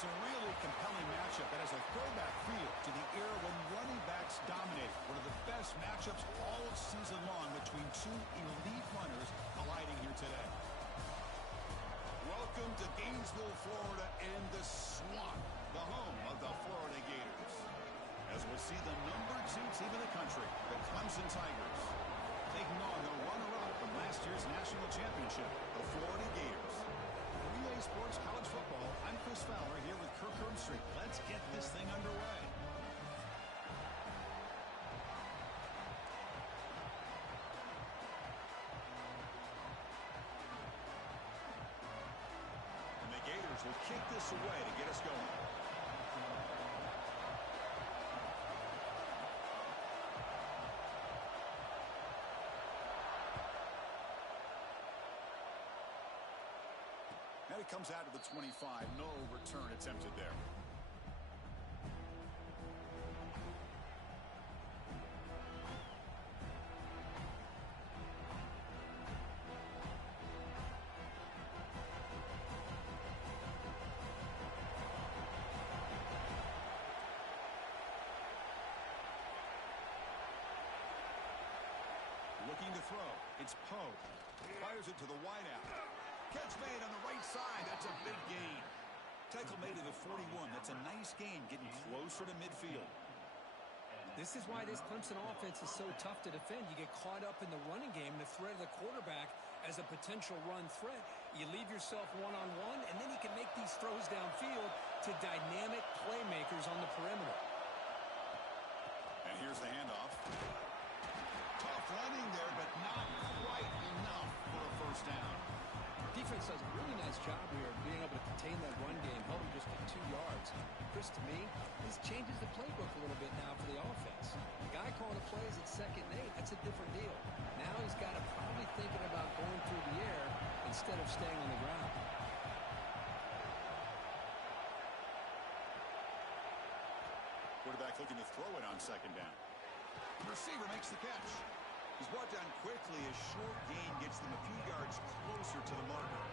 It's a really compelling matchup that has a throwback feel to the era when running backs dominated. One of the best matchups all season long between two elite runners colliding here today. Welcome to Gainesville, Florida, and the Swamp, the home of the Florida Gators. As we'll see the numbered two team in the country, the Clemson Tigers, taking on the runner-up from last year's national championship, the Florida Gators. Relay Sports College Football, I'm Chris Fowler here with Kirk Herbstreit. Let's get this thing underway. And the Gators will kick this away to get us going. And it comes out to the 25. No return attempted there. Looking to throw. It's Poe. Fires it to the wideout. Catch made on the right side. That's a big gain. Tackle made to the 41. That's a nice gain, getting closer to midfield. This is why this Clemson offense is so tough to defend. You get caught up in the running game, the threat of the quarterback as a potential run threat. You leave yourself one-on-one, and then you can make these throws downfield to dynamic playmakers on the perimeter. And here's the handoff. Tough running there, but not quite enough for a first down. Defense does a really nice job here of being able to contain that run game, held him just for 2 yards. Chris, to me, this changes the playbook a little bit now for the offense. The guy calling the plays at 2nd and 8, that's a different deal. Now he's got to probably thinking about going through the air instead of staying on the ground. Quarterback looking to throw it on 2nd down. The receiver makes the catch. He's brought down quickly. A short gain gets them a few yards closer to the marker.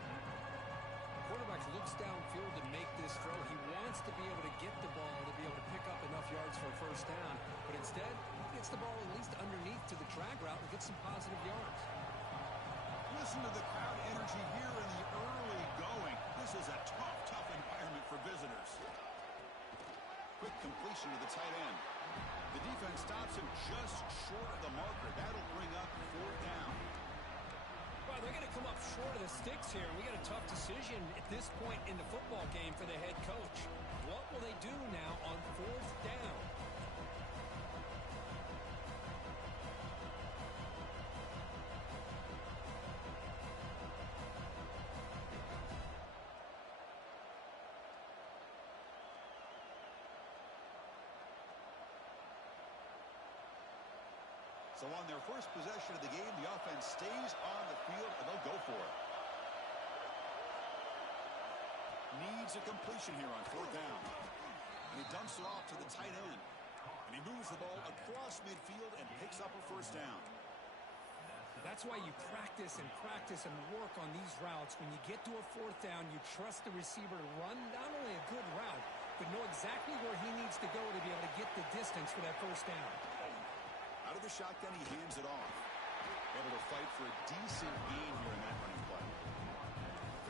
The quarterback looks downfield to make this throw. He wants to be able to get the ball to be able to pick up enough yards for a first down. But instead, he gets the ball at least underneath to the drag route and gets some positive yards. Listen to the crowd energy here in the early going. This is a tough environment for visitors. Quick completion to the tight end. The defense stops him just short of the marker. That'll bring up 4th down. Well, they're going to come up short of the sticks here. We got a tough decision at this point in the football game for the head coach. What will they do now on 4th down? So on their first possession of the game, the offense stays on the field, and they'll go for it. Needs a completion here on 4th down. And he dumps it off to the tight end. And he moves the ball across midfield and picks up a first down. That's why you practice and work on these routes. When you get to a 4th down, you trust the receiver to run not only a good route, but know exactly where he needs to go to be able to get the distance for that first down. Out of the shotgun, he hands it off. Able to fight for a decent gain here in that running play.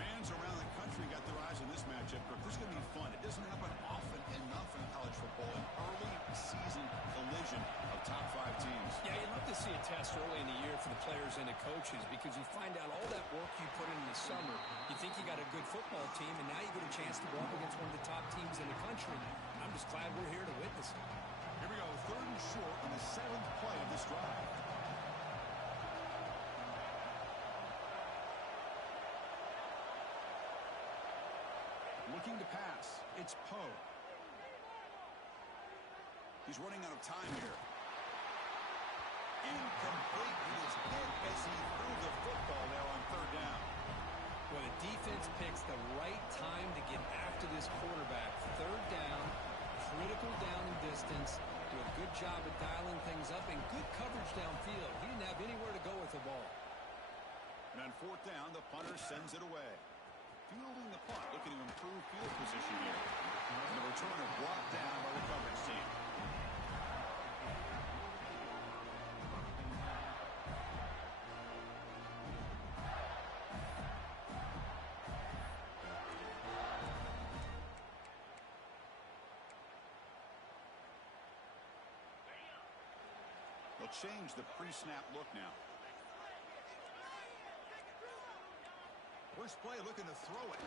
Fans around the country got their eyes on this matchup. This is going to be fun. It doesn't happen often enough in college football. An early season collision of top 5 teams. Yeah, you'd love to see a test early in the year for the players and the coaches because you find out all that work you put in the summer. You think you got a good football team, and now you get a chance to go up against one of the top teams in the country. I'm just glad we're here to witness it. Here we go, 3rd and short on the 7th play of this drive. Looking to pass. It's Poe. He's running out of time here. Incomplete. He is hit as he threw the football there on 3rd down. Well, the defense picks the right time to get after this quarterback. 3rd down, critical down and distance. Do a good job of dialing things up and good coverage downfield. He didn't have anywhere to go with the ball. And on 4th down, the punter sends it away. fielding the punt, looking to improve field position here. And the returner brought down by the coverage team. They'll change the pre-snap look now. First play looking to throw it.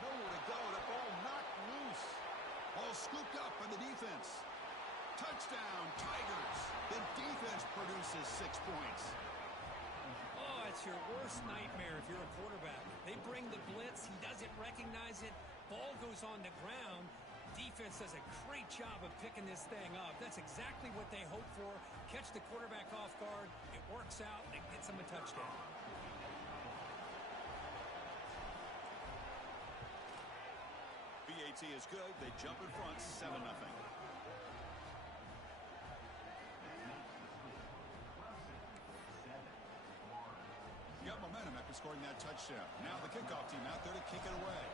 Nowhere to go. The ball knocked loose. Ball scooped up by the defense. Touchdown, Tigers. The defense produces 6 points. Oh, it's your worst nightmare if you're a quarterback. They bring the blitz. He doesn't recognize it. Ball goes on the ground. Defense does a great job of picking this thing up. That's exactly what they hope for. Catch the quarterback off guard. It works out, and it gets them a touchdown. BAT is good. They jump in front, 7-0. Got momentum after scoring that touchdown. Now the kickoff team out there to kick it away.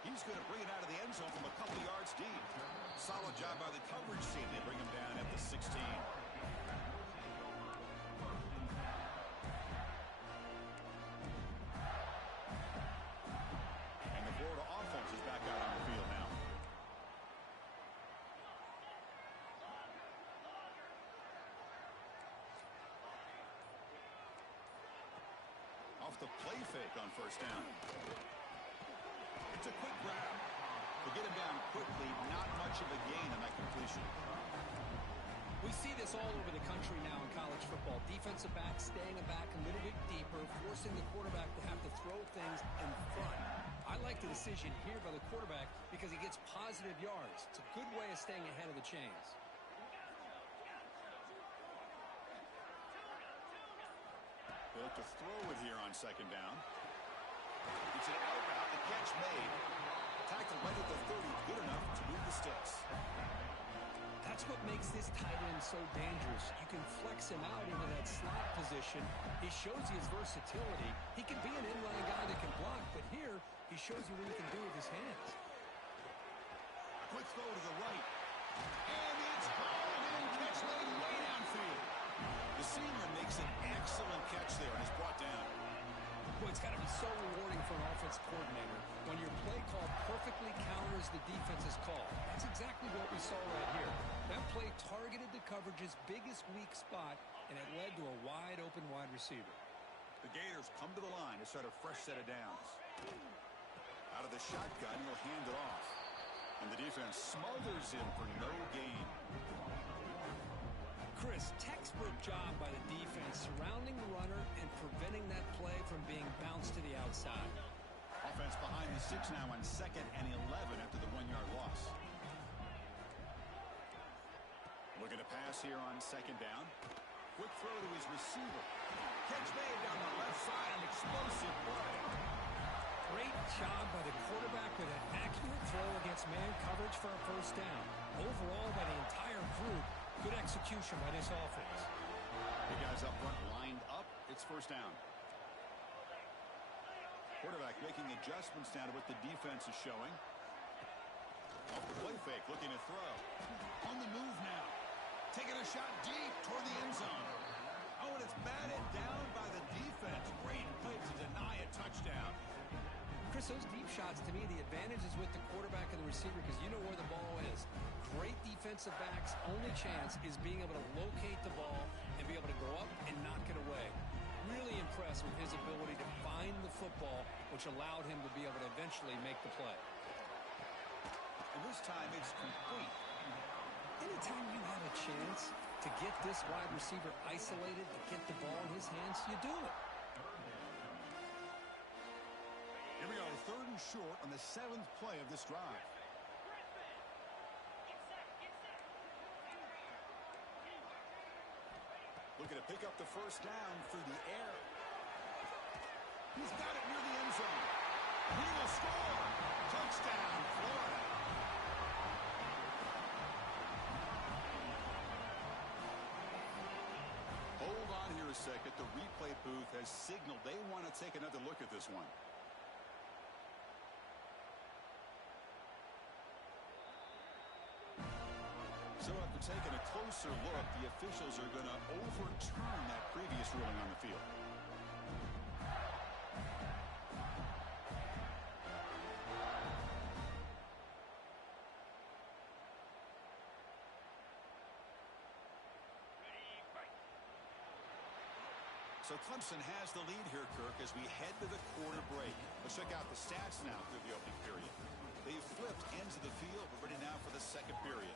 He's going to bring it out of the end zone from a couple yards deep. Solid job by the coverage team. They bring him down at the 16. And the Florida offense is back out on the field now. Off the play fake on first down. It's a quick grab. We'll get him down quickly. Not much of a gain on that completion. We see this all over the country now in college football. Defensive backs staying back a little bit deeper, forcing the quarterback to have to throw things in front. I like the decision here by the quarterback because he gets positive yards. It's a good way of staying ahead of the chains. They look to throw it here on second down. It's an out route. The catch made. Tackle right at the 30. Good enough to move the sticks. That's what makes this tight end so dangerous. You can flex him out into that slot position. He shows you his versatility. He can be an inline guy that can block, but here he shows you what he can do with his hands. Quick throw to the right. And it's hauled in. Catch made way downfield. The senior makes an excellent catch there and is brought down. Boy, it's got to be so rewarding for an offensive coordinator when your play call perfectly counters the defense's call. That's exactly what we saw right here. That play targeted the coverage's biggest weak spot, and it led to a wide-open wide receiver. The Gators come to the line to start a fresh set of downs. Out of the shotgun, he'll hand it off. And the defense smothers him for no gain. Chris, textbook job by the defense surrounding the runner and preventing that play from being bounced to the outside. Offense behind the 6 now on 2nd and 11 after the 1-yard loss. Looking to pass here on 2nd down. Quick throw to his receiver. Catch made down the left side. An explosive play. Great job by the quarterback with an accurate throw against man coverage for a first down. Overall, by the entire group, good execution by this offense. The guys up front lined up. It's first down. Quarterback making adjustments now to what the defense is showing. Off the play fake, looking to throw. On the move now. Taking a shot deep toward the end zone. Oh, and it's batted down by the defense. Great play to deny a touchdown. Chris, those deep shots, to me, the advantage is with the quarterback and the receiver because you know where the ball is. Great defensive backs' only chance is being able to locate the ball and be able to go up and knock it away. Really impressed with his ability to find the football, which allowed him to be able to eventually make the play. And this time it's complete. Anytime you have a chance to get this wide receiver isolated, to get the ball in his hands, you do it. Here we go, 3rd and short on the 7th play of this drive. Looking to pick up the first down through the air. He's got it near the end zone. He will score. Touchdown, Florida. second, the replay booth has signaled they want to take another look at this one. So after taking a closer look, the officials are going to overturn that previous ruling on the field. So Clemson has the lead here, Kirk, as we head to the quarter break. Let's check out the stats now through the opening period. They've flipped ends of the field. We're ready now for the second period.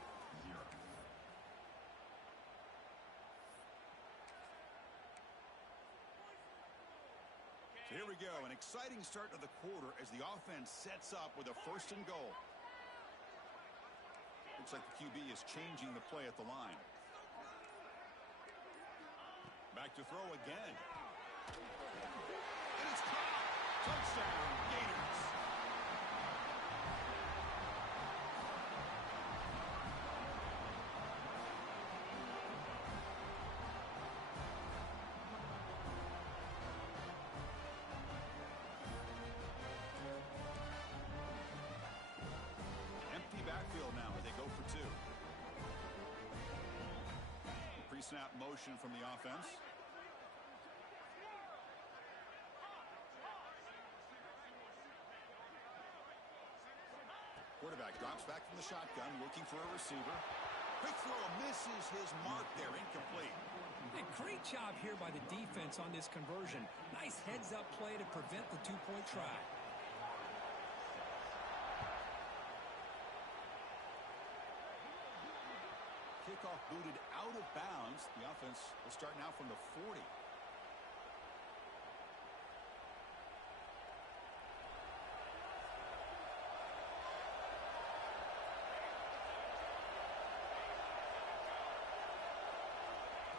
So here we go, an exciting start to the quarter as the offense sets up with a 1st and goal. Looks like the QB is changing the play at the line. Back to throw again. And it's caught. Touchdown, Gators. Empty backfield now as they go for 2. Pre-snap motion from the offense. Quarterback drops back from the shotgun, looking for a receiver. Quick throw, misses his mark there, incomplete. A great job here by the defense on this conversion. Nice heads-up play to prevent the 2-point try. Kickoff booted out of bounds. The offense will start now from the 40.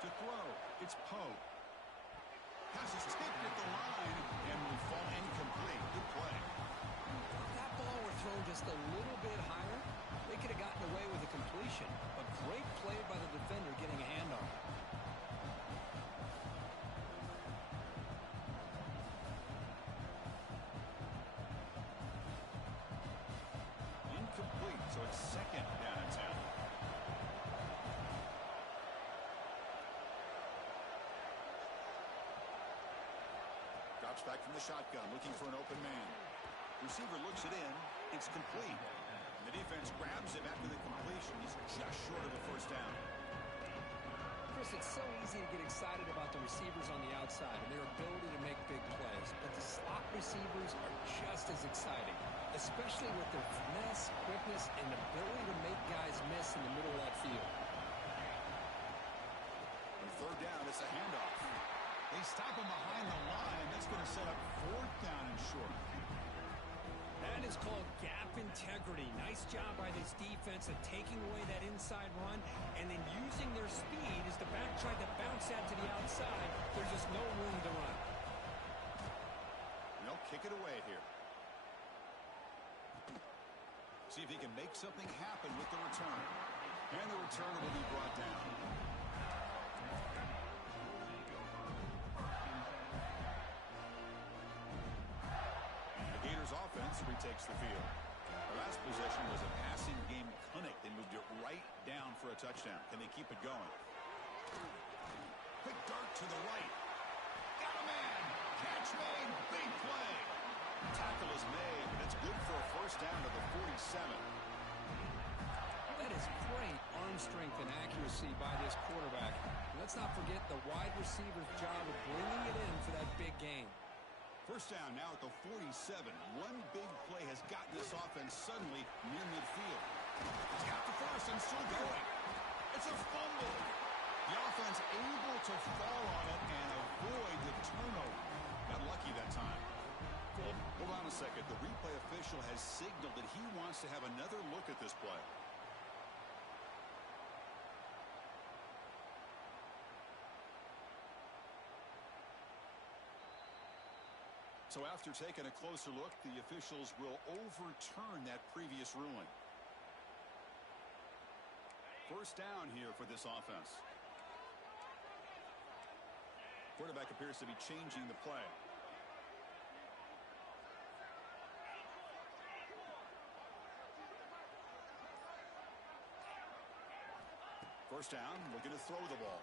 To throw, it's Poe. Pass is tipped at the line and will fall incomplete. Good play. If that ball were thrown just a little bit higher, they could have gotten away with a completion. A great play by the defender getting a hand on it. Incomplete, so it's 2nd down and 10. Drops back from the shotgun, looking for an open man. Receiver looks it in. It's complete. The defense grabs him after the completion. He's just short of a 1st down. Chris, it's so easy to get excited about the receivers on the outside and their ability to make big plays. But the slot receivers are just as exciting, especially with their finesse, quickness, and ability to make guys miss in the middle of that field. On 3rd down, it's a handoff. They stop him behind the line. That's going to set up 4th down and short. That is called gap integrity. Nice job by this defense of taking away that inside run and then using their speed as the back tried to bounce that to the outside. There's just no room to run. They'll kick it away here. See if he can make something happen with the return. And the return will be brought down. Offense retakes the field. The last possession was a passing game clinic. They moved it right down for a touchdown. Can they keep it going? Quick dart to the right. Got a man. Catch made. Big play. Tackle is made. That's good for a 1st down to the 47. That is great arm strength and accuracy by this quarterback. Let's not forget the wide receiver's job of bringing it in for that big game. 1st down now at the 47. One big play has gotten this offense suddenly near midfield. He's got the 1st and still going. It's a fumble. The offense able to fall on it and avoid the turnover. Got lucky that time. Hold on a second. The replay official has signaled that he wants to have another look at this play. So after taking a closer look, the officials will overturn that previous ruling. 1st down here for this offense. Quarterback appears to be changing the play. First down, looking to throw the ball.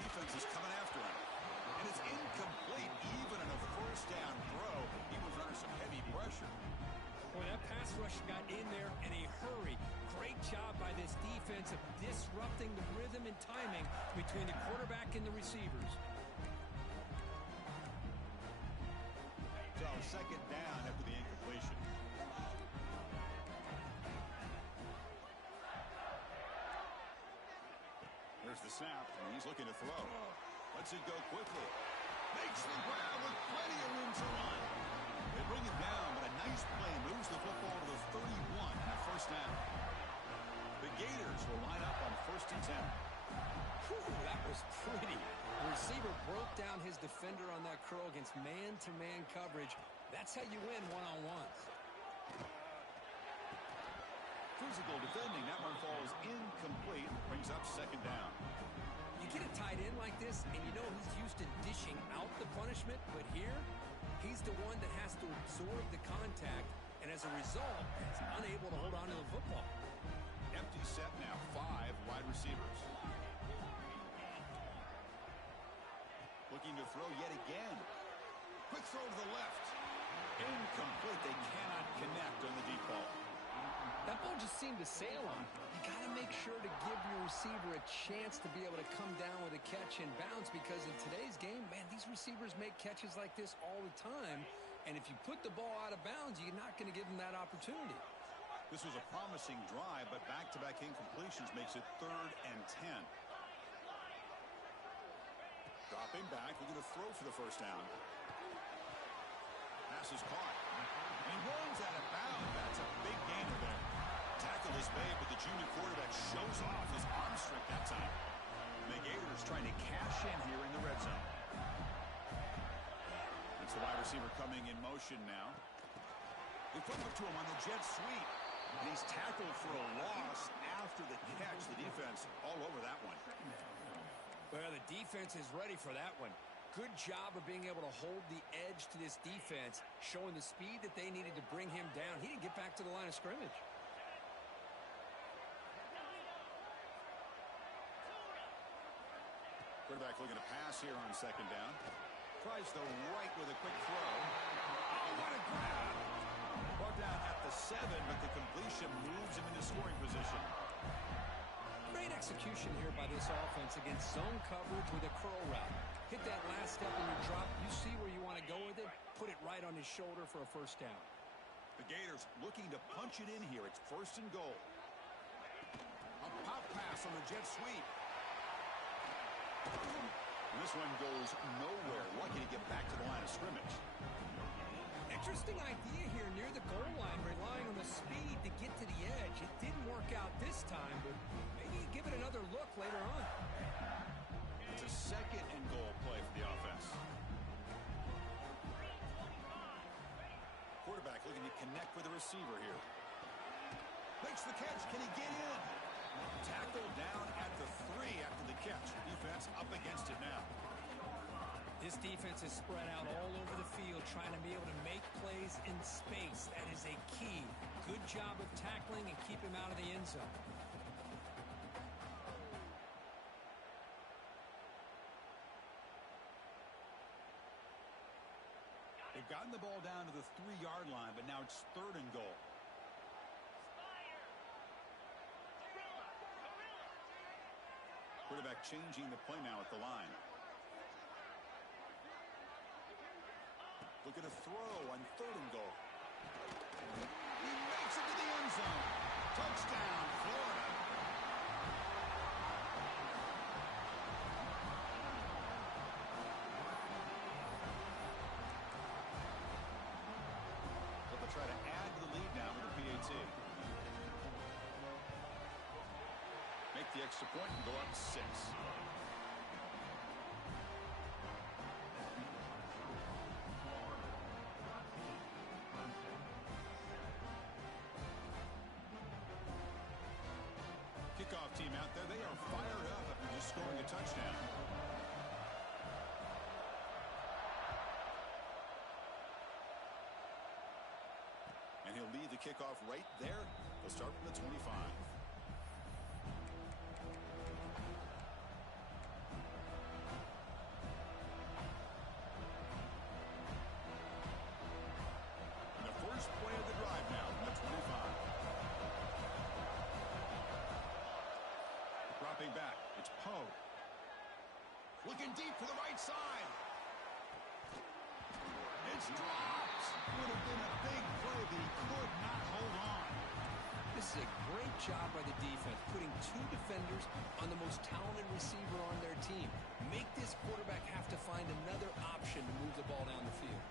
Defense is coming after him. And it's incomplete. Even in a first down throw, he was under some heavy pressure. Boy, that pass rush got in there in a hurry. Great job by this defense of disrupting the rhythm and timing between the quarterback and the receivers. So second down after the incompletion. There's the snap, and he's looking to throw. Lets it go quickly. Makes the grab with plenty of room to run. They bring him down, but a nice play moves the football to the 31 and a first down. The Gators will line up on 1st and 10. Whew, that was pretty. The receiver broke down his defender on that curl against man-to-man coverage. That's how you win one-on-ones. Physical defending. That one falls incomplete. Brings up second down. You get a tight end like this, and you know he's used to dishing out the punishment, but here, he's the one that has to absorb the contact, and as a result, he's unable to hold on to the football. Empty set now. 5 wide receivers. Looking to throw yet again. Quick throw to the left. Incomplete. They cannot connect on the deep ball. That ball just seemed to sail on. You got to make sure to give your receiver a chance to be able to come down with a catch and bounce, because in today's game, man, these receivers make catches like this all the time, and if you put the ball out of bounds, you're not going to give them that opportunity. This was a promising drive, but back-to-back incompletions makes it 3rd and 10. Dropping back, looking to throw for the first down. Pass is caught. And he runs out of bounds. That's a big gainer there. Tackle is made, but the junior quarterback shows off his arm strength that time. The Gators trying to cash in here in the red zone. It's the wide receiver coming in motion now. They flip it to him on the jet sweep. And he's tackled for a loss after the catch. The defense all over that one. Well, the defense is ready for that one. Good job of being able to hold the edge to this defense, showing the speed that they needed to bring him down. He didn't get back to the line of scrimmage. Quarterback looking to pass here on second down. Tries the right with a quick throw. Oh, what a grab! Brought down at the 7, but the completion moves him into scoring position. Great execution here by this offense against zone coverage with a curl route. Hit that last step in your drop. You see where you want to go with it. Put it right on his shoulder for a first down. The Gators looking to punch it in here. It's 1st and goal. A pop pass on the jet sweep. And this one goes nowhere. Lucky to get back to the line of scrimmage. Interesting idea here near the goal line, relying on the speed to get to the edge. It didn't work out this time, but maybe give it another look later on. It's a 2nd and goal play for the offense. Quarterback looking to connect with the receiver here. Makes the catch. Can he get in? Tackled down at the 3 after the catch. Defense up against it now. This defense is spread out all over the field, trying to be able to make plays in space. That is a key. Good job of tackling and keep him out of the end zone. They've gotten the ball down to the 3-yard line, but now it's 3rd and goal. Quarterback changing the play now at the line. Look at a throw on 3rd and goal. He makes it to the end zone. Touchdown, Florida. They'll try to add to the lead now with the PAT. Make the extra point and go up 6. Kickoff team out there, they are fired up after just scoring a touchdown. be the kickoff right there. They'll start from the 25. And the first play of the drive now from the 25. Dropping back, it's Poe. Looking deep to the right side. It's dropped. Would have been a big play, but he could not hold on. This is a great job by the defense, putting two defenders on the most talented receiver on their team. Make this quarterback have to find another option to move the ball down the field.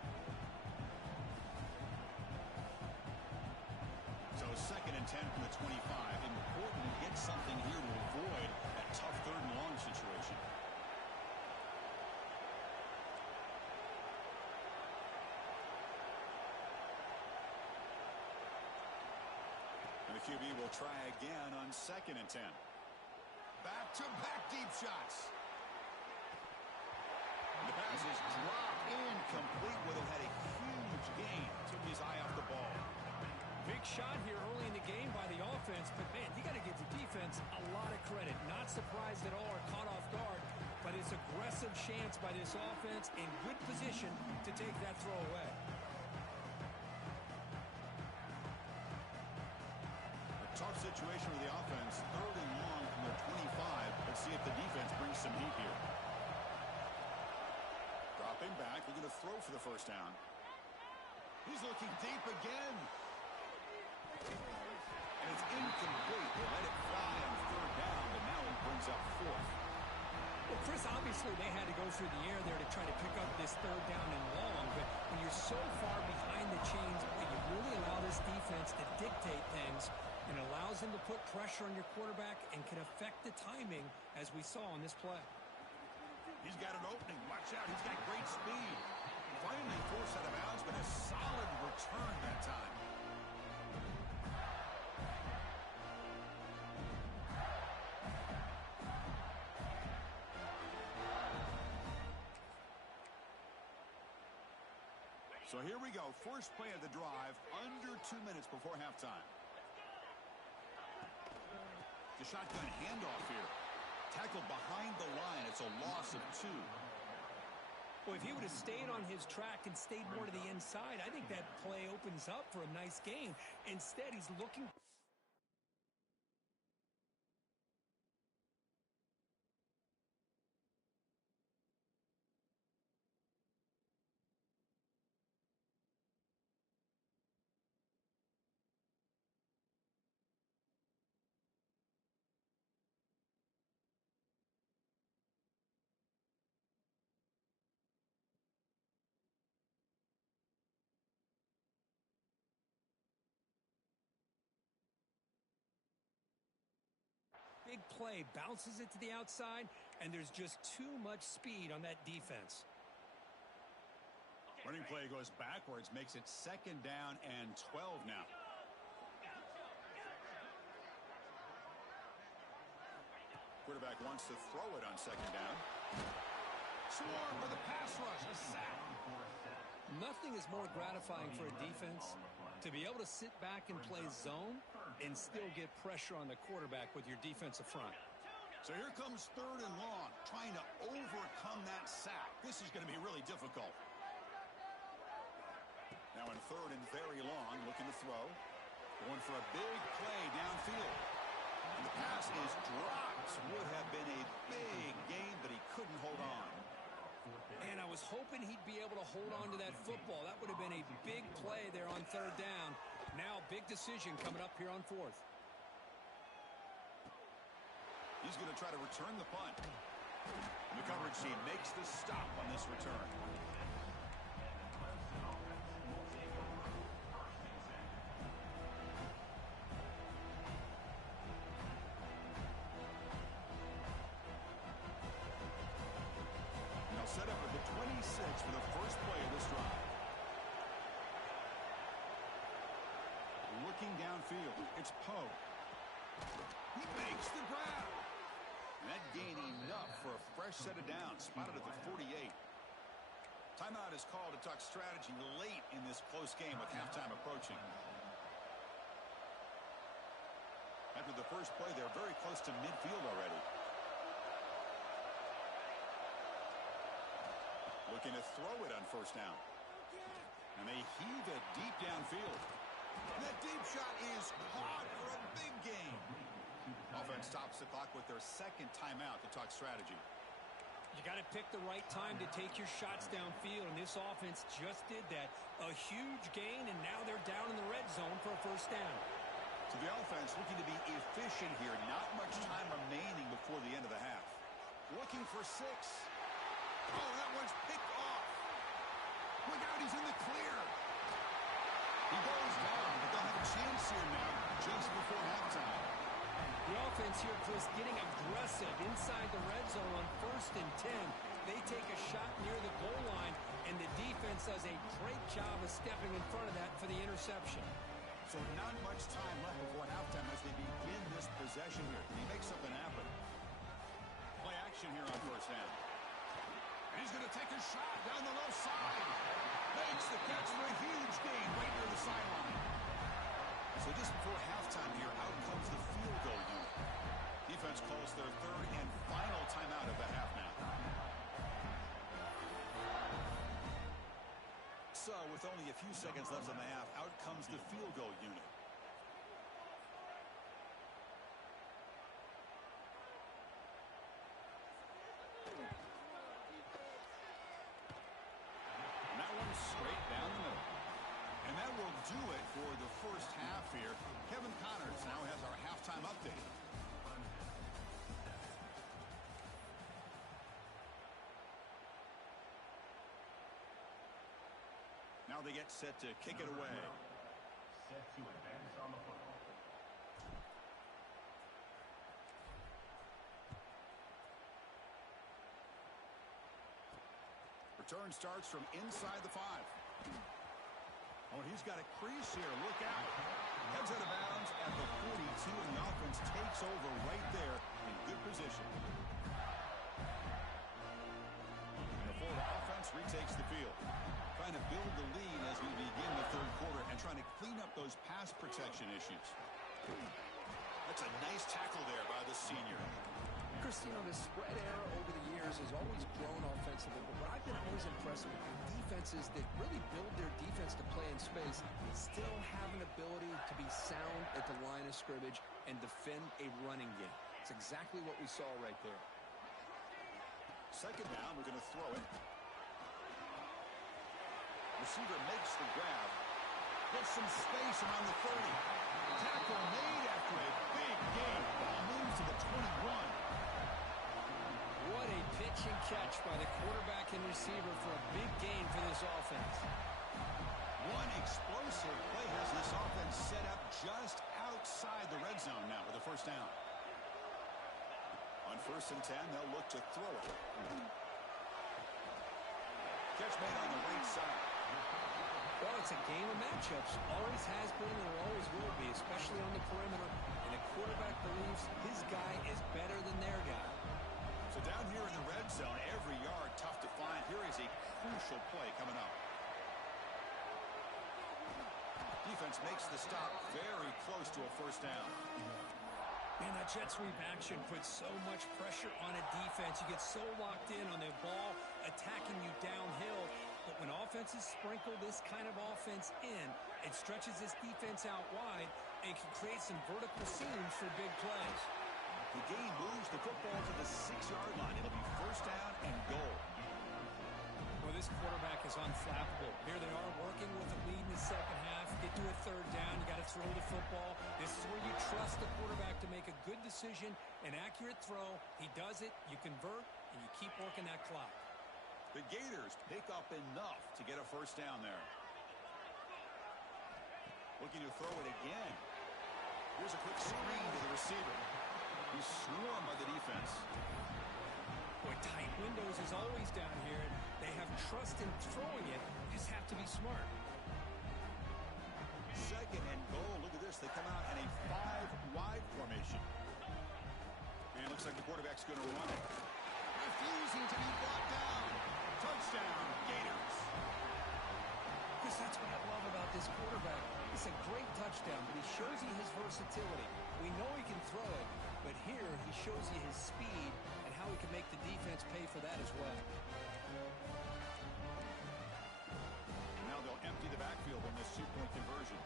So 2nd and 10 from the 25. Important to get something here to avoid that tough 3rd and long situation. And the QB will try again on 2nd and 10. Back-to-back deep shots. And the pass is dropped incomplete with him. Had a huge gain. Took his eye off the ball. Big shot here early in the game by the offense, but man, you got to give the defense a lot of credit. Not surprised at all or caught off guard, but it's aggressive chance by this offense in good position to take that throw away. A tough situation for the offense. 3rd and long from their 25. Let's see if the defense brings some heat here. Dropping back, looking to throw for the first down. He's looking deep again. And it's incomplete. They let it fly on 3rd down, but now it brings up 4th. Well, Chris, obviously they had to go through the air there to try to pick up this 3rd down and long, but when you're so far behind the chains, you really allow this defense to dictate things and allows them to put pressure on your quarterback and can affect the timing, as we saw on this play. He's got an opening. Watch out. He's got great speed. Finally forced out of bounds, but a solid return that time. So here we go. First play of the drive, under 2 minutes before halftime. The shotgun handoff here. Tackled behind the line. It's a loss of 2. Well, if he would have stayed on his track and stayed more to the inside, I think that play opens up for a nice game. Instead, he's looking... Big play, bounces it to the outside, and there's just too much speed on that defense. Running play goes backwards, makes it 2nd down and 12 now. Quarterback wants to throw it on 2nd down. Swarm with a pass rush, a sack. Nothing is more gratifying for a defense to be able to sit back and play zone and still get pressure on the quarterback with your defensive front. So here comes 3rd and long, trying to overcome that sack. This is going to be really difficult. Now in 3rd and very long, looking to throw. Going for a big play downfield. And the pass is dropped. Would have been a big gain, but he couldn't hold on. And I was hoping he'd be able to hold on to that football. That would have been a big play there on 3rd down. Now, big decision coming up here on 4th. He's going to try to return the punt. And the coverage team makes the stop on this return. Now set up at the 26 for the first play of this drive. Looking downfield, it's Poe. He makes the grab. And that gain enough for a fresh set of downs. Spotted at the 48. Timeout is called to talk strategy late in this close game with halftime approaching. after the first play. They're very close to midfield already. Looking to throw it on first down. And they heave it deep downfield. And that deep shot is caught for a big gain. Offense stops the clock with their second timeout to talk strategy. You got to pick the right time to take your shots downfield, and this offense just did that. A huge gain, and now they're down in the red zone for a first down. So the offense looking to be efficient here. Not much time remaining before the end of the half. Looking for 6. Oh, that one's picked off. Look out, he's in the clear. He goes down, but they'll have a chance here now just before halftime. The offense here, Chris, getting aggressive inside the red zone on 1st and 10. They take a shot near the goal line, and the defense does a great job of stepping in front of that for the interception. So not much time left before halftime as they begin this possession here. Can he make something happen? Play action here on first down. And he's going to take a shot down the left side. Makes the catch for a huge gain right near the sideline. So just before halftime here, out comes the field goal unit. Defense calls their third and final timeout of the half now. So with only a few seconds left in the half, out comes the field goal unit. And that one's straight down the middle. And that will do it for the first half here. Kevin Connors now has our halftime update. Now they get set to kick it away. Set to advance on the football. Return starts from inside the 5. Oh, and he's got a crease here. Look out. Heads out of bounds at the 42, and the offense takes over right there in good position. And the Florida offense retakes the field. Trying to build the lead as we begin the third quarter and trying to clean up those pass protection issues. That's a nice tackle there by the senior. Chris, you know, the spread era over the years has always grown offensively, but what I've been always impressed with defenses that really build their defense to play in space still have an ability to be sound at the line of scrimmage and defend a running game. It's exactly what we saw right there. Second down, we're going to throw it. Receiver makes the grab. Gets some space around the 30. Tackle made after a big gain. Ball moves to the 21. What a pitch and catch by the quarterback and receiver for a big gain for this offense. One explosive play has this offense set up just outside the red zone now with a first down. On 1st and 10, they'll look to throw it. Catch made on the right side. Well, it's a game of matchups. Always has been and it always will be, especially on the perimeter. And the quarterback believes his guy is better than their guy. So down here in the red zone, every yard tough to find. Here is a crucial play coming up. Defense makes the stop very close to a first down. Man, that jet sweep action puts so much pressure on a defense. You get so locked in on their ball attacking you downhill. But when offenses sprinkle this kind of offense in, it stretches this defense out wide and can create some vertical seams for big plays. The game moves the football to the 6-yard line. It'll be first down and goal. Well, this quarterback is unflappable. Here they are working with a lead in the second half. Get to a third down. You got to throw the football. This is where you trust the quarterback to make a good decision, an accurate throw. He does it, you convert, and you keep working that clock. The Gators pick up enough to get a first down there. Looking to throw it again. Here's a quick screen to the receiver. He's swarmed by the defense. Boy, tight windows is always down here. They have trust in throwing it. You just have to be smart. Second and goal. Look at this. They come out in a 5-wide formation. And it looks like the quarterback's going to run it. Refusing to be brought down. Touchdown, Gators. Chris, that's what I love about this quarterback. It's a great touchdown, but he shows you his versatility. We know he can throw it, but here he shows you his speed and how he can make the defense pay for that as well. Now they'll empty the backfield on this two-point conversion.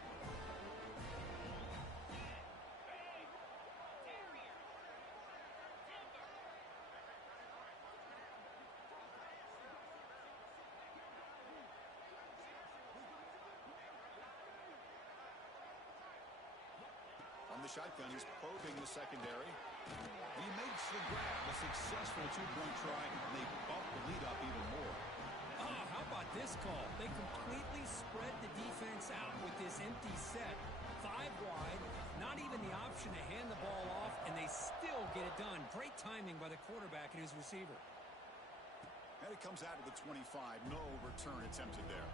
On the shotgun, he's probing the secondary. He makes the grab, a successful two-point try, and they bump the lead up even more. Oh, how about this call? They completely spread the defense out with this empty set. 5 wide, not even the option to hand the ball off, and they still get it done. Great timing by the quarterback and his receiver. And it comes out of the 25. No return attempted there.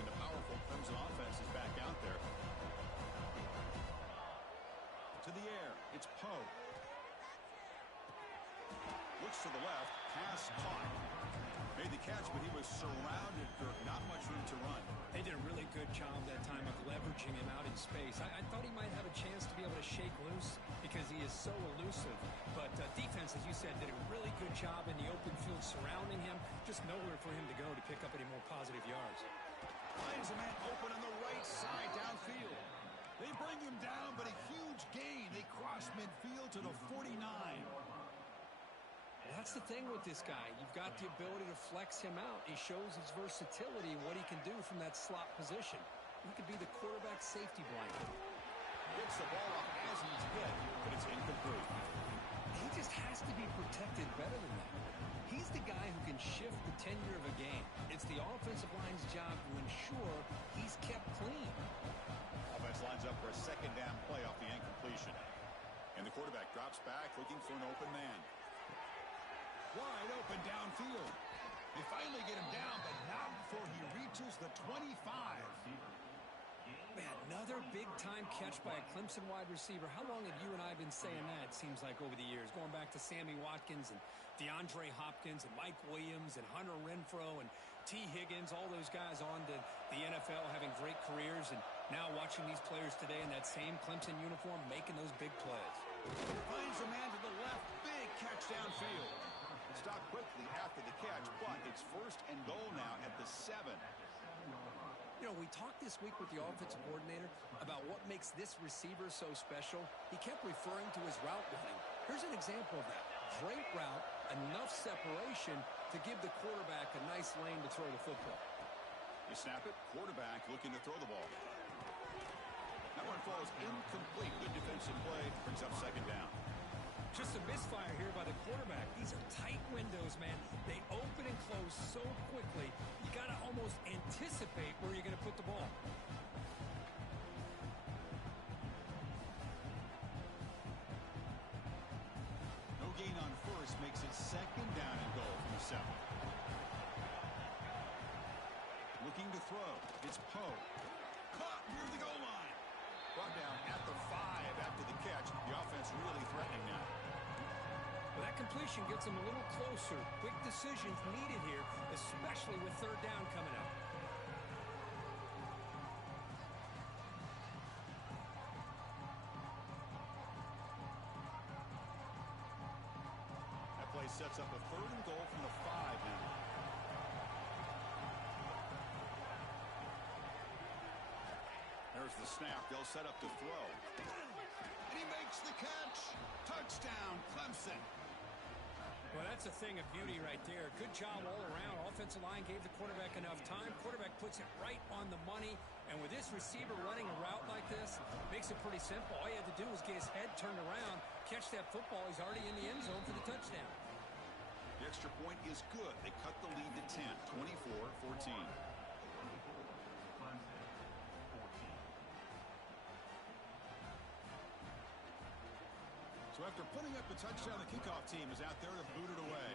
And the powerful Clemson offense is back out there. To the air, it's Poe. Looks to the left, pass caught. Made the catch, but he was surrounded, Kirk. Not much room to run. They did a really good job that time of leveraging him out in space. I thought he might have a chance to be able to shake loose because he is so elusive. But defense, as you said, did a really good job in the open field surrounding him. Just nowhere for him to go to pick up any more positive yards. Finds a man open on the right side downfield. They bring him down, but a huge gain. They cross midfield to the 49. That's the thing with this guy. You've got the ability to flex him out. He shows his versatility and what he can do from that slot position. He could be the quarterback safety blanket. Gets the ball off as he's hit, but it's incomplete. He just has to be protected better than that. He's the guy who can shift the tenure of a game. It's the offensive line's job to ensure he's kept clean. Offense lines up for a second down play off the incompletion. And the quarterback drops back looking for an open man. Wide open downfield. They finally get him down, but not before he reaches the 25. Man, another big-time catch by a Clemson wide receiver. How long have you and I been saying that, it seems like, over the years? Going back to Sammy Watkins and DeAndre Hopkins and Mike Williams and Hunter Renfrow and T. Higgins, all those guys on to the NFL having great careers, and now watching these players today in that same Clemson uniform making those big plays. Finds a man to the left. Big catch downfield. Stopped quickly after the catch, but it's first and goal now at the 7. You know, we talked this week with the offensive coordinator about what makes this receiver so special. He kept referring to his route running. Here's an example of that. Great route, enough separation to give the quarterback a nice lane to throw the football. You snap it, quarterback looking to throw the ball. That one falls incomplete. Good defensive play, brings up second down. Just a misfire here by the quarterback. These are tight windows, man. They open and close so quickly. You got to almost anticipate where you're going to put the ball. No gain on first makes it second down and goal from the 7. Looking to throw. It's Poe. Caught near the goal line. Brought down at the 5 after the catch. The offense really threatening now. Well, that completion gets them a little closer. Quick decisions needed here, especially with third down coming up. That play sets up a third and goal from the 5 now. There's the snap. They'll set up to throw. And he makes the catch. Touchdown, Clemson. Well, that's a thing of beauty right there. Good job all around. Offensive line gave the quarterback enough time. Quarterback puts it right on the money. And with this receiver running a route like this, makes it pretty simple. All you had to do was get his head turned around, catch that football. He's already in the end zone for the touchdown. The extra point is good. They cut the lead to 10, 24-14. So after putting up the touchdown, the kickoff team is out there to boot it away.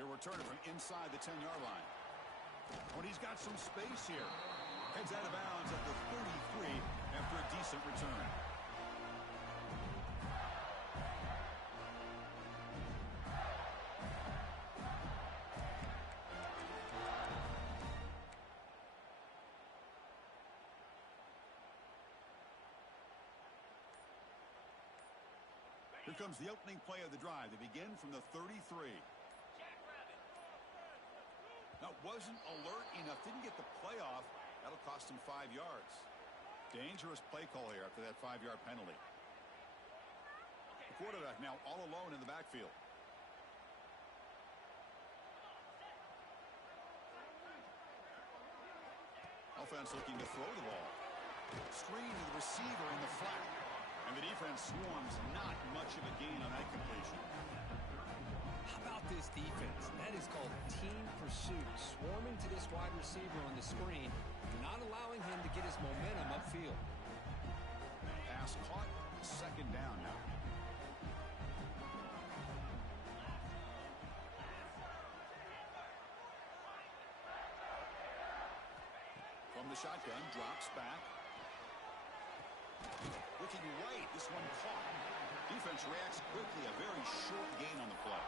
He'll return it from inside the 10-yard line. But he's got some space here. Heads out of bounds at the 33 after a decent return. Here comes the opening play of the drive. They begin from the 33. That wasn't alert enough. Didn't get the play off. That'll cost him 5 yards. Dangerous play call here after that 5-yard penalty. The quarterback now all alone in the backfield. Offense looking to throw the ball. Screen to the receiver in the flat. And the defense swarms, not much of a gain on that completion. How about this defense? That is called team pursuit. Swarming to this wide receiver on the screen, not allowing him to get his momentum upfield. Pass caught, second down now. From the shotgun, drops back. Looking right, this one caught. Defense reacts quickly, a very short gain on the play.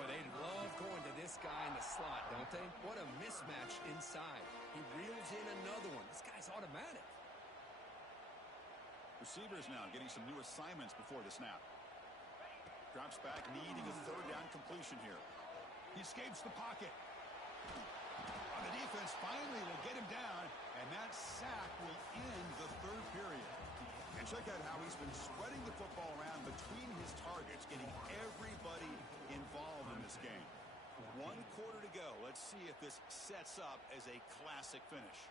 Well, they love going to this guy in the slot, don't they? What a mismatch inside. He reels in another one. This guy's automatic. Receivers now getting some new assignments before the snap. Drops back, needing a third down completion here. He escapes the pocket. On the defense, finally will get him down, and that sack will end the third period. And check out how he's been spreading the football around between his targets, getting everybody involved in this game. 1 quarter to go. Let's see if this sets up as a classic finish.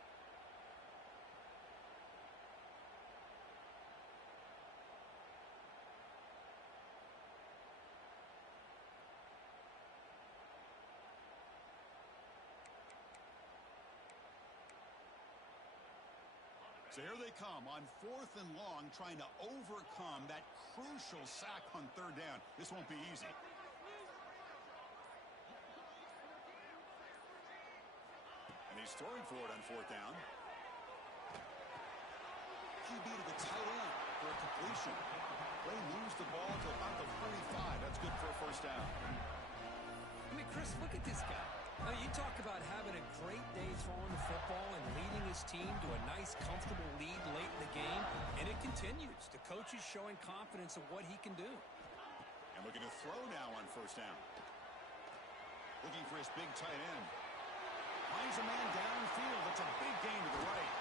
So here they come on 4th and long, trying to overcome that crucial sack on third down. This won't be easy. And he's throwing for it on 4th down. QB to the tight end for a completion. They lose the ball to about the 45. That's good for a first down. I mean, Chris, look at this guy. Now, you talk about having a great day throwing the football and leading his team to a nice, comfortable lead late in the game, and it continues. The coach is showing confidence of what he can do. And looking to throw now on 1st down. Looking for his big tight end. Finds a man downfield. That's a big gain to the right.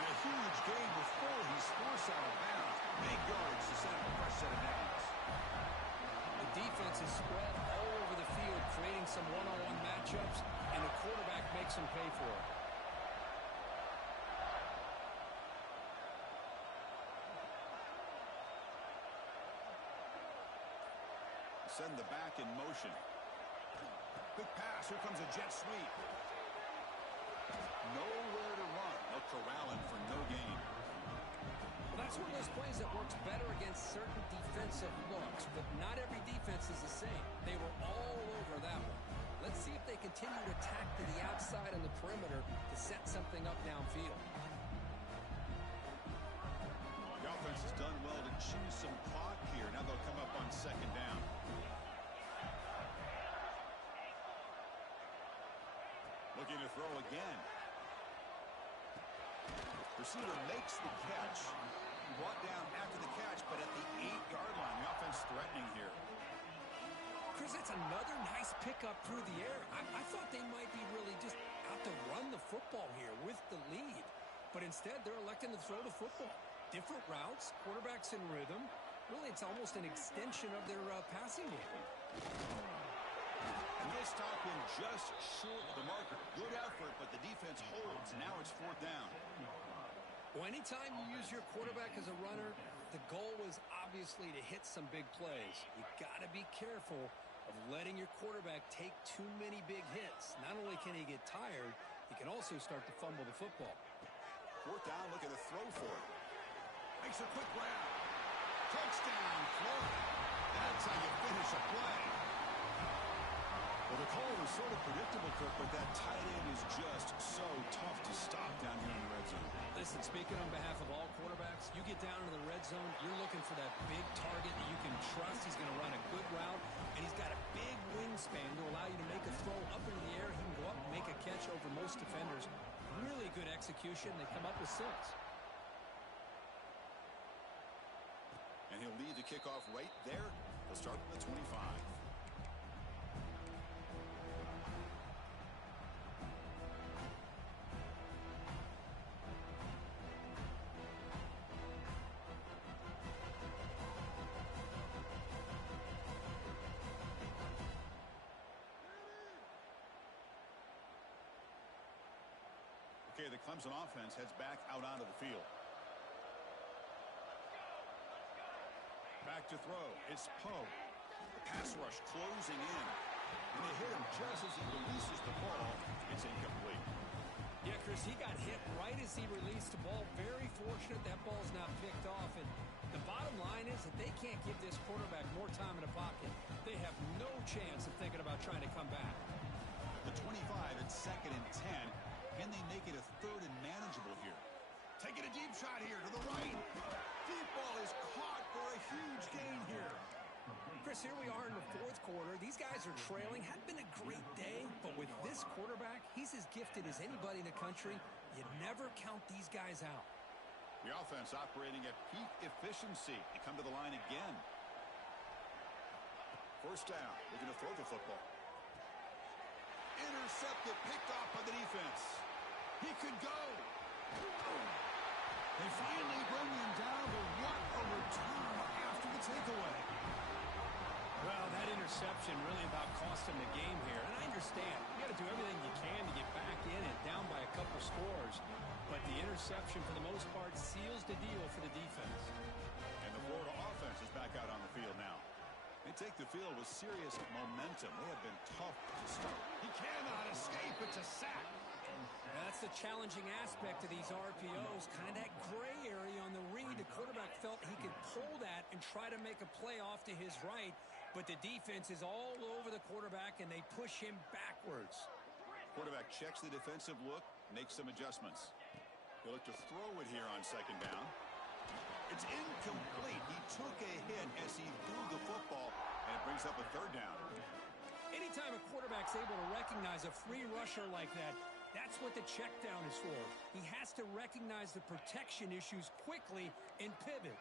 And a huge gain before he's forced out of bounds. Big yards to set up a fresh set of downs. The defense is spread all over the field, creating some one-on-one matchups, and the quarterback makes them pay for it. Send the back in motion. Quick pass. Here comes a jet sweep. Nowhere to run. They'll corral him for no gain. Well, that's one of those plays that works better against certain defensive looks, but not every defense is the same. They were all over that one. Let's see if they continue to attack to the outside on the perimeter to set something up downfield. The offense has done well to choose some clock here. Now they'll come up on 2nd down. Looking to throw again. Receiver makes the catch. Brought down after the catch, but at the 8-yard line. The offense threatening here. Chris, that's another nice pickup through the air. I thought they might be really just out to run the football here with the lead. But instead, they're electing to throw the football. Different routes, quarterbacks in rhythm. Really, it's almost an extension of their passing game. And this stop him just short of the marker. Good effort, but the defense holds. Now it's 4th down. Well, anytime you use your quarterback as a runner, the goal was obviously to hit some big plays. You got to be careful of letting your quarterback take too many big hits. Not only can he get tired, he can also start to fumble the football. 4th down, looking to throw for it. Makes a quick grab. Touchdown, Florida. That's how you finish a play. Well, the call was sort of predictable, Kirk, but that tight end is just so tough to stop down here in the red zone. Listen, speaking on behalf of all quarterbacks, you get down into the red zone, you're looking for that big target that you can trust. He's going to run a good route, and he's got a big wingspan to allow you to make a throw up into the air. He can go up and make a catch over most defenders. Really good execution. They come up with 6. And he'll lead the kickoff right there. He'll start at the 25. Okay, the Clemson offense heads back out onto the field. Back to throw. It's Poe. The pass rush closing in. And they hit him just as he releases the ball. It's incomplete. Yeah, Chris, he got hit right as he released the ball. Very fortunate that ball's not picked off. And the bottom line is that they can't give this quarterback more time in the pocket. They have no chance of thinking about trying to come back. At the 25, it's 2nd and 10. Can they make it a 3rd and manageable here? Taking a deep shot here to the right. Deep ball is caught for a huge gain here. Chris, here we are in the 4th quarter. These guys are trailing. Hadn't been a great day, but with this quarterback, he's as gifted as anybody in the country. You never count these guys out. The offense operating at peak efficiency. They come to the line again. 1st down. Looking to throw the football. Intercepted, picked off by the defense. He could go. They finally bring him down, but what a return after the takeaway. Well, that interception really about cost him the game here. And I understand. You got to do everything you can to get back in and down by a couple scores. But the interception, for the most part, seals the deal for the defense. And the Florida offense is back out on the field now. They take the field with serious momentum. They have been tough to start. He cannot escape. It's a sack. That's the challenging aspect of these RPOs. Kind of that gray area on the read. The quarterback felt he could pull that and try to make a play off to his right. But the defense is all over the quarterback, and they push him backwards. Quarterback checks the defensive look, makes some adjustments. He'll look to throw it here on 2nd down. It's incomplete. He took a hit as he threw the football, and it brings up a 3rd down. Anytime a quarterback's able to recognize a free rusher like that, that's what the check down is for. He has to recognize the protection issues quickly and pivot.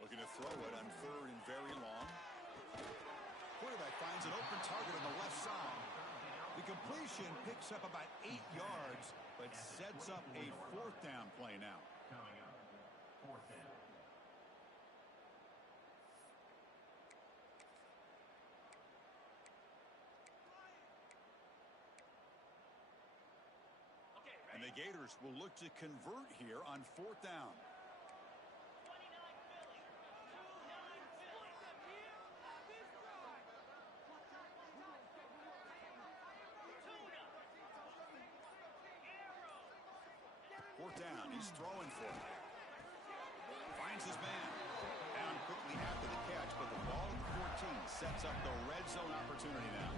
Looking to throw it on 3rd and very long. Quarterback finds an open target on the left side. The completion picks up about 8 yards, but sets up a 4th down play now. Coming up, 4th down. And the Gators will look to convert here on 4th down. Down. He's throwing for it. Finds his man. Down quickly after the catch, but the ball at the 14 sets up the red zone opportunity now.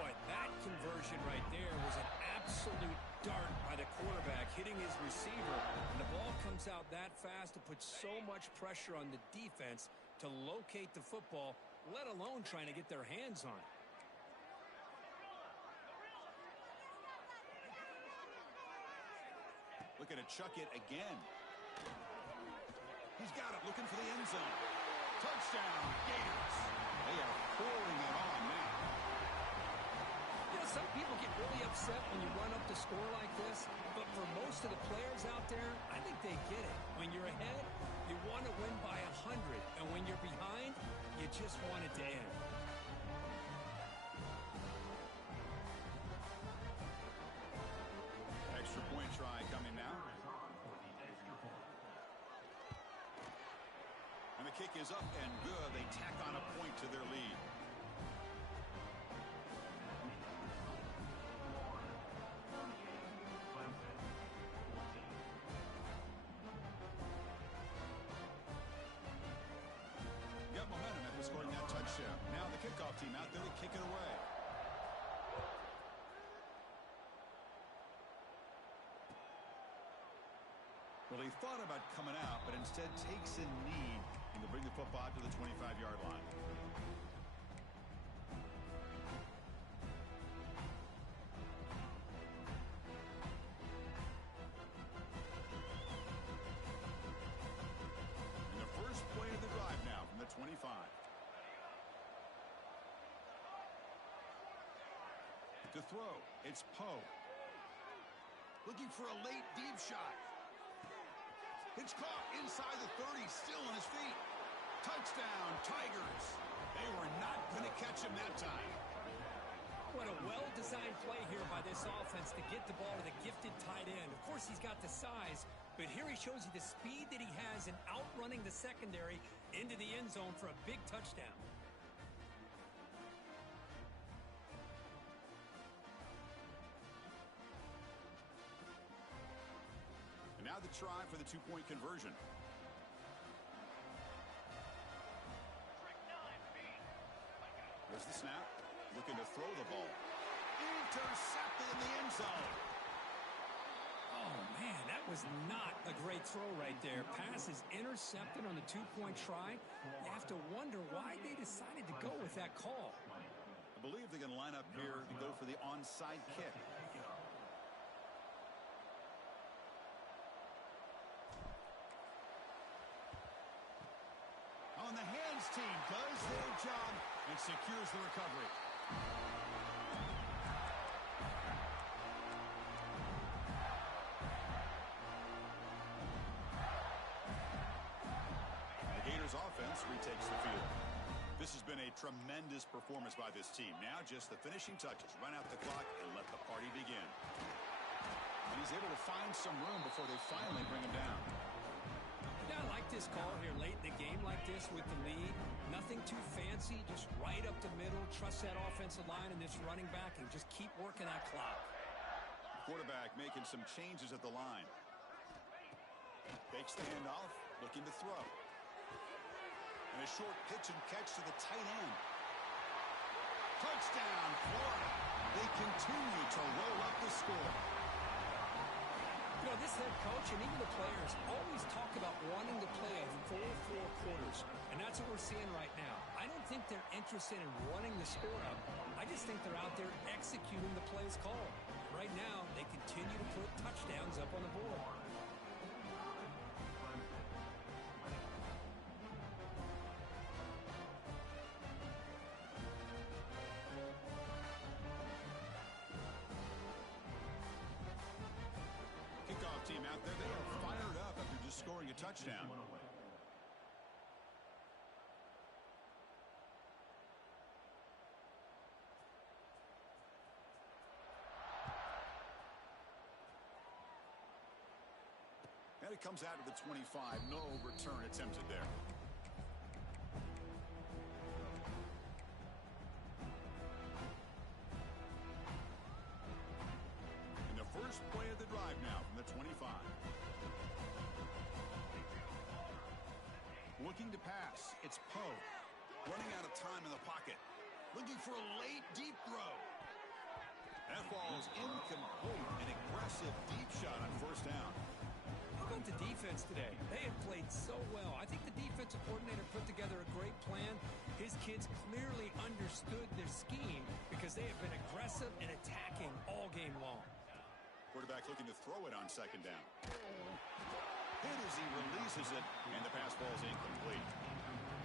Boy, that conversion right there was an absolute dart by the quarterback hitting his receiver. And the ball comes out that fast to put so much pressure on the defense to locate the football, let alone trying to get their hands on it. Looking to chuck it again. He's got it, looking for the end zone. Touchdown, Gators. They are pouring it on now. You know, some people get really upset when you run up the score like this, but for most of the players out there, I think they get it. When you're ahead, you want to win by 100, and when you're behind, you just want it to end. Extra point try coming now. And the kick is up and good. They tack on a point to their lead. Got momentum after scoring that touchdown. Now the kickoff team out there to kick it away. Well, he thought about coming out, but instead takes a knee and to bring the football to the 25-yard line. And the first play of the drive now from the 25. To throw, it's Poe. Looking for a late deep shot. It's caught inside the 30, still on his feet. Touchdown, Tigers. They were not going to catch him that time. What a well-designed play here by this offense to get the ball to the gifted tight end. Of course, he's got the size, but here he shows you the speed that he has in outrunning the secondary into the end zone for a big touchdown. Now the try for the two-point conversion. There's the snap. Looking to throw the ball. Intercepted in the end zone. Oh, man, that was not a great throw right there. Pass is intercepted on the two-point try. You have to wonder why they decided to go with that call. I believe they're going to line up here to go for the onside kick. On the hands team does their job and secures the recovery. The Gators offense retakes the field. This has been a tremendous performance by this team. Now just the finishing touches. Run out the clock and let the party begin. And he's able to find some room before they finally bring him down. Yeah, I like this call here late in the game like this with the lead. Nothing too fancy, just right up the middle. Trust that offensive line and this running back and just keep working that clock. Quarterback making some changes at the line. Fakes the handoff, looking to throw. And a short pitch and catch to the tight end. Touchdown, Florida. They continue to roll up the score. You know, this head coach and even the players always talk about wanting to play a full 4 quarters, and that's what we're seeing right now. I don't think they're interested in running the score up. I just think they're out there executing the plays called. Right now, they continue to put touchdowns up on the board. Team out there, they are fired up after just scoring a touchdown. And it comes out of the 25. No return attempted there. First play of the drive now from the 25. Looking to pass. It's Poe. Running out of time in the pocket. Looking for a late deep throw. That ball's incomplete. An aggressive deep shot on first down. How about the defense today? They have played so well. I think the defensive coordinator put together a great plan. His kids clearly understood their scheme because they have been aggressive and attacking all game long. Quarterback looking to throw it on second down. Hit as he releases it, and the pass ball is incomplete.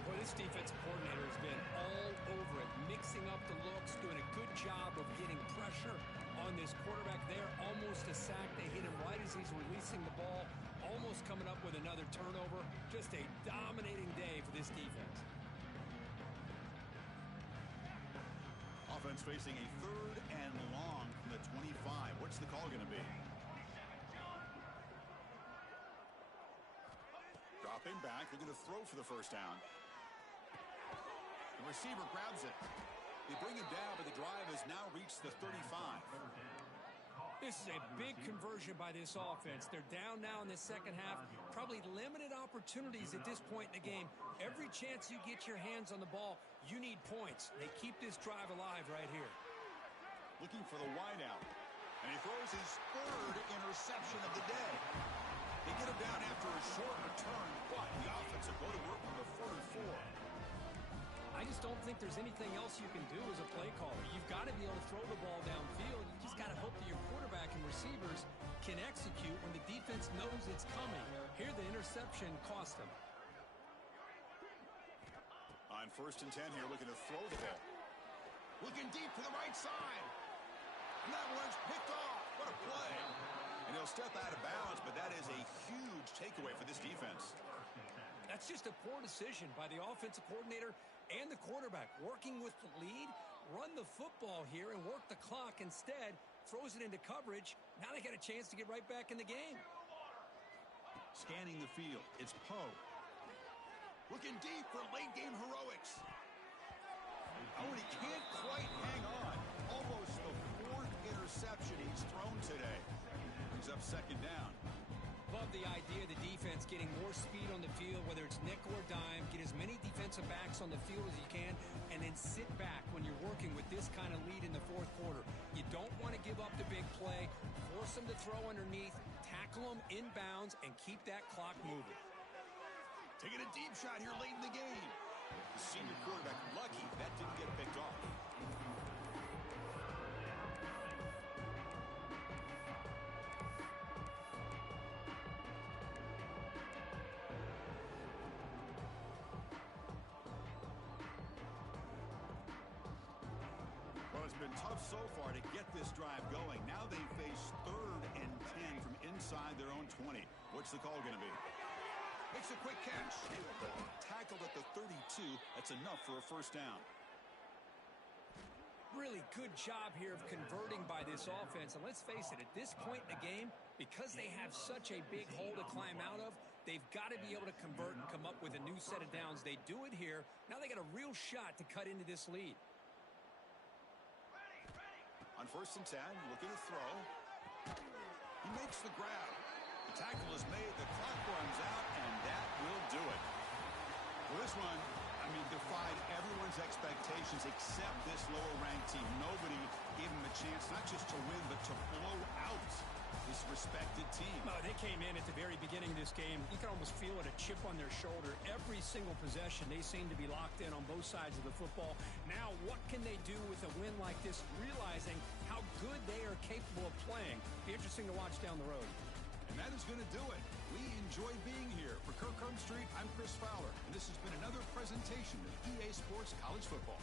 Well, this defensive coordinator has been all over it, mixing up the looks, doing a good job of getting pressure on this quarterback there. Almost a sack. They hit him right as he's releasing the ball, almost coming up with another turnover. Just a dominating day for this defense. Offense facing a 3rd and long from the 25. What's the call going to be? Drop Dropping back, looking to throw for the first down. The receiver grabs it. They bring him down, but the drive has now reached the 35. This is a big conversion by this offense. They're down now in the second half. Probably limited opportunities at this point in the game. Every chance you get your hands on the ball, you need points. They keep this drive alive right here. Looking for the wideout. And he throws his third interception of the day. They get him down after a short return, but the offense will go to work on the 44. I just don't think there's anything else you can do as a play caller. You've got to be able to throw the ball downfield. You just got to hope that your quarterback and receivers can execute when the defense knows it's coming. Here, the interception cost them. On 1st and 10 here, looking to throw the ball. Looking deep to the right side. And that one's picked off. What a play. And he'll step out of bounds, but that is a huge takeaway for this defense. That's just a poor decision by the offensive coordinator and the quarterback. Working with the lead, run the football here and work the clock. Instead, throws it into coverage. Now they got a chance to get right back in the game. Scanning the field, it's Poe. Looking deep for late game heroics. Oh, and he can't quite hang on. Almost the 4th interception he's thrown today. Brings up 2nd down. Love the idea of the defense getting more speed on the field, whether it's nickel or dime. Get as many defensive backs on the field as you can, and then sit back when you're working with this kind of lead in the 4th quarter. You don't want to give up the big play. Force them to throw underneath, tackle them inbounds, and keep that clock moving. Taking a deep shot here late in the game. The senior quarterback lucky that didn't get picked off. Well, it's been tough so far to get this drive going. Now they face 3rd and 10 from inside their own 20. What's the call going to be? Makes a quick catch. Tackled at the 32. That's enough for a first down. Really good job here of converting by this offense. And let's face it, at this point in the game, because they have such a big hole to climb out of, they've got to be able to convert and come up with a new set of downs. They do it here. Now they got a real shot to cut into this lead. On 1st and 10, looking to throw. He makes the grab. The tackle is made, the clock runs out, and that will do it. Well, this one, defied everyone's expectations except this lower-ranked team. Nobody gave them a chance not just to win, but to blow out this respected team. Oh, they came in at the very beginning of this game. You can almost feel it, a chip on their shoulder. Every single possession, they seem to be locked in on both sides of the football. Now, what can they do with a win like this, realizing how good they are capable of playing? Be interesting to watch down the road. And that is going to do it. We enjoyed being here. For Kirk Street, I'm Chris Fowler, and this has been another presentation of EA Sports College Football.